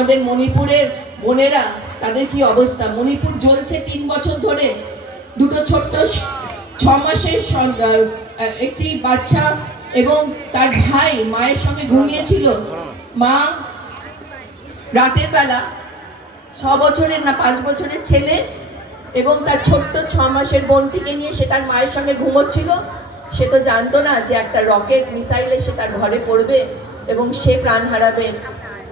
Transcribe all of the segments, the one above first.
আমাদের মণিপুরের বোনেরা, তাদের কি অবস্থা। মণিপুর জ্বলছে 3 বছর ধরে। দুটো ছোট্ট 6 মাসের একটি বাচ্চা এবং তার ভাই মায়ের সঙ্গে ঘুমিয়েছিল। মা রাতের বেলা 6 বছরের না 5 বছরের ছেলে এবং তার ছোট্ট 6 মাসের বোনটিকে নিয়ে সে তার মায়ের সঙ্গে ঘুমোচ্ছিল। সে তো জানতো না যে একটা রকেট মিসাইল এসে তার ঘরে পড়বে এবং সে প্রাণ হারাবে,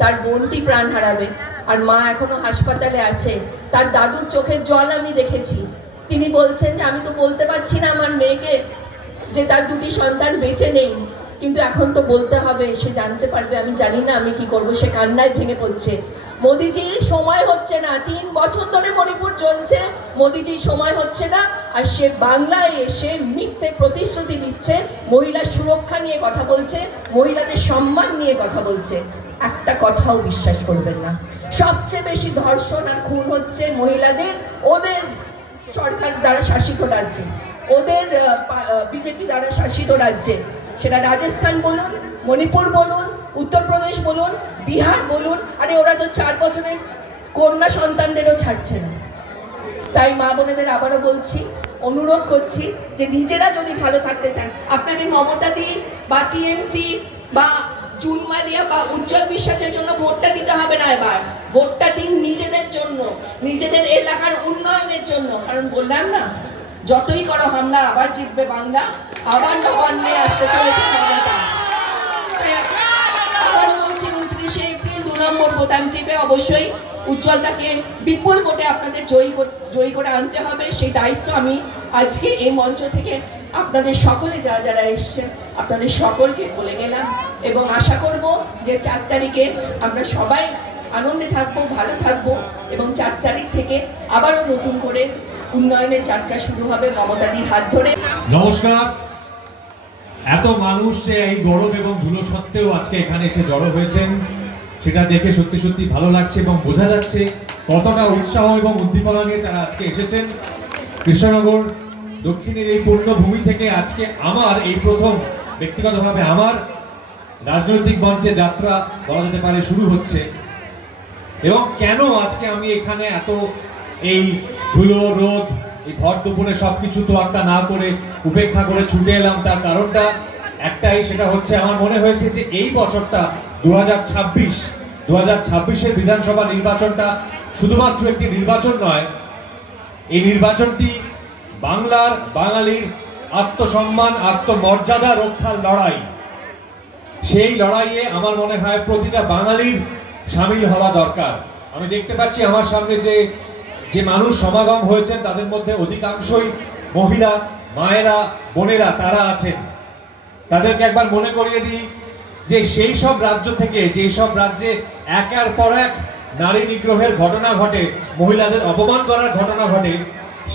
তার বোনটি প্রাণ হারাবে। আর মা এখনো হাসপাতালে আছে। তার দাদুর চোখের জল আমি দেখেছি। তিনি বলছেন যে আমি তো বলতে পারছি না আমার মেয়েকে যে তার দুটি সন্তান বেঁচে নেই, কিন্তু এখন তো বলতে হবে, সে জানতে পারবে। আমি জানি না আমি কি করব। সে কান্নায় ভেঙে পড়ছে। মোদিজির সময় হচ্ছে না। 3 বছর ধরে মণিপুর চলছে, মোদিজির সময় হচ্ছে না। আর সে বাংলায় এসে মিথ্যে প্রতিশ্রুতি দিচ্ছে, মহিলা সুরক্ষা নিয়ে কথা বলছে, মহিলাদের সম্মান নিয়ে কথা বলছে। একটা কথাও বিশ্বাস করবেন না। সবচেয়ে বেশি ধর্ষণ আর খুন হচ্ছে মহিলাদের ওদের সরকার দ্বারা শাসিত রাজ্যে, ওদের বিজেপি দ্বারা শাসিত রাজ্যে। সেটা রাজস্থান বলুন, মণিপুর বলুন, উত্তরপ্রদেশ বলুন, বিহার বলুন। আরে ওরা তো 4 বছরের কন্যা সন্তানদেরও ছাড়ছে না। তাই মা বোনেদের আবারও বলছি, অনুরোধ করছি যে নিজেরা যদি ভালো থাকতে চান, আপনাকে মমতা দি বা টিএমসি বা জুন মালিয়া বা উজ্জ্বল বিশ্বাসের জন্য ভোটটা দিতে হবে না। এবার ভোটটা দিন নিজেদের জন্য, নিজেদের এলাকার উন্নয়নের জন্য। কারণ বললাম না, যতই করো হামলা, আবার জিতবে বাংলা, আবার নবান্নে আসতে চলেছে বাংলাটা। আবার বলছি 29শে এপ্রিল 2 নম্বর বোতাম টিপে অবশ্যই উজ্জ্বলতাকে বিপুল ভোটে আপনাদের জয়ী করে আনতে হবে। সেই দায়িত্ব আমি আজকে এই মঞ্চ থেকে আপনাদের সকলে যারা যারা এসছেন আপনাদের সকলকে বলে গেলাম এবং আশা করব যে 4 তারিখে আমরা সবাই আনন্দে থাকবো, ভালো থাকবো এবং 4 তারিখ থেকে আবারও নতুন করে উন্নয়নের যাত্রা শুরু হবে মমতাদির হাত ধরে। নমস্কার। এত মানুষ যে এই গরম এবং ধুলো সত্ত্বেও আজকে এখানে এসে জড়ো হয়েছেন, সেটা দেখে সত্যি সত্যি ভালো লাগছে এবং বোঝা যাচ্ছে কতটা উৎসাহ এবং উদ্দীপনা নিয়ে তারা আজকে এসেছেন। কৃষ্ণনগর দক্ষিণের এই পূর্ণভূমি থেকে আজকে আমার এই প্রথম ব্যক্তিগতভাবে আমার রাজনৈতিক মঞ্চে যাত্রা বলা যেতে পারে শুরু হচ্ছে। এবং কেন আজকে আমি এখানে এত এই ধুলো রোদ এই ভর দুপুরে সবকিছু তোয়াক্কা না করে উপেক্ষা করে ছুটে এলাম, তার কারণটা একটাই, সেটা হচ্ছে আমার মনে হয়েছে যে এই বছরটা 2026-এর বিধানসভা নির্বাচনটা শুধুমাত্র একটি নির্বাচন নয়। এই নির্বাচনটি বাংলার বাঙালির আত্মসম্মান আত্মমর্যাদা রক্ষার লড়াই। সেই লড়াইয়ে আমার মনে হয় প্রতিটা বাঙালির সামিল হওয়া দরকার। আমি দেখতে পাচ্ছি আমার সামনে যে মানুষ সমাগম হয়েছেন তাদের মধ্যে অধিকাংশই মহিলা, মায়েরা, বোনেরা তারা আছেন। তাদেরকে একবার মনে করিয়ে দিই যে সেই সব রাজ্য থেকে, যেই সব রাজ্যে একের পর এক নারী নিগ্রহের ঘটনা ঘটে, মহিলাদের অপমান করার ঘটনা ঘটে,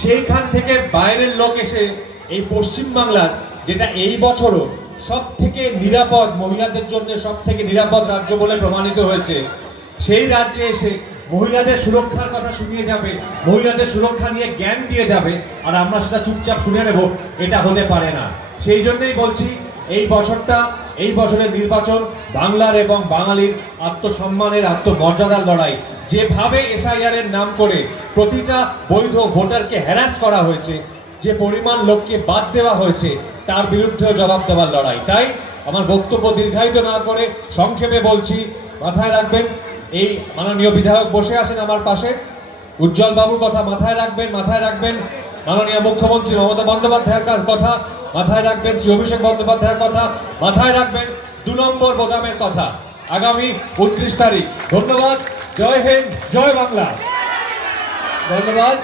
সেইখান থেকে বাইরের লোক এসে এই পশ্চিমবাংলার, যেটা এই বছরও সব থেকে নিরাপদ, মহিলাদের জন্য সব থেকে নিরাপদ রাজ্য বলে প্রমাণিত হয়েছে, সেই রাজ্যে এসে মহিলাদের সুরক্ষার কথা শুনিয়ে যাবে, মহিলাদের সুরক্ষা নিয়ে জ্ঞান দিয়ে যাবে, আর আমরা সেটা চুপচাপ শুনে নেব, এটা হতে পারে না। সেই জন্যই বলছি এই বছরটা, এই বছরের নির্বাচন বাংলার এবং বাঙালির আত্মসম্মানের আত্মমর্যাদার লড়াই। যেভাবে এসআইআর এর নাম করে প্রতিটা বৈধ ভোটারকে হ্যারাস করা হয়েছে, যে পরিমাণ লোককে বাদ দেওয়া হয়েছে, তার বিরুদ্ধেও জবাব দেওয়ার লড়াই। তাই আমার বক্তব্য দীর্ঘায়িত না করে সংক্ষেপে বলছি, মাথায় রাখবেন এই মাননীয় বিধায়ক বসে আছেন আমার পাশে, উজ্জ্বল বাবুর কথা মাথায় রাখবেন, মাথায় রাখবেন মাননীয় মুখ্যমন্ত্রী মমতা বন্দ্যোপাধ্যায়ের কথা মাথায় রাখবেন, শ্রী অভিষেক বন্দ্যোপাধ্যায়ের কথা মাথায় রাখবেন, 2 নম্বর বোতামের কথা আগামী 29 তারিখ। ধন্যবাদ। জয় হিন্দ, জয় বাংলা। ধন্যবাদ।